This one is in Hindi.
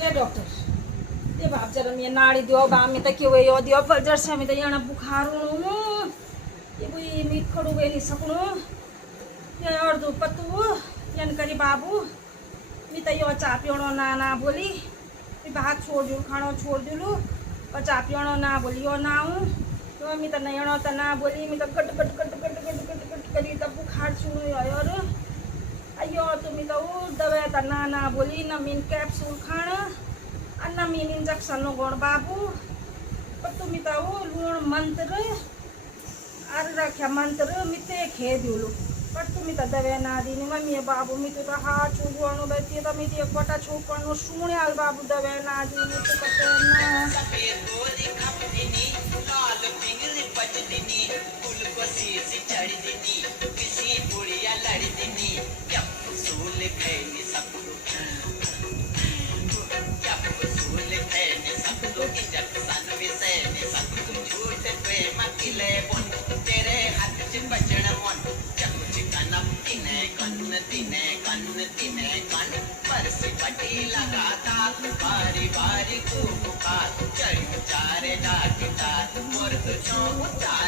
ले डॉक्टर ये बाप जरा मैं नाड़ी दियो बा मैं त के यो दियो पर जर्से मैं त याना बुखार हुनु ये कोई मी खडु वेली सकनु ये अर्दु पत्तु यान करी बाबू मी त यो चा पियोणो ना बोली मी भात छोड़ दियो खाणो छोड़ दिलु और चा पियोणो ना बोली यो ना हूँ तो मी त नयणो त ना बोली मी त cut cut cut cut cut cut cut करी त बुखार सुनु आयो रे अयो तुम्ही त ऊ दवा त ना बोली न मीन कैप्सूल खाण अन्ना मीन इंजेक्शन नो गोण बाबू पर तुम्ही त ऊ लूण मंत्र अरे रख्या मंत्र मिते खे दिलु पर तुम्ही त दवा ना दिनी मम्मी बाबू मी तो हाथ छुगवाणो बेती त मी एक बटा छोकणो सुण्याल बाबू दवा ना दिनी तो कते ना सफेद गोरी खपदिनी लाल पिंगली पजदिनी फूल को सीसी चढ़ दिनी किसी बुढ़िया लड़ दिनी जब सूल खैनी सब जब सूल खैनी सब लोग जब सन विसैनी सब झूठ प्रेम किले बुन तेरे हाथ च बचण मन जब चिकन तिने कन परस पटी लगाता बारी बारी को पुकार चढ़ चारे डाकता मुर्द छो उतार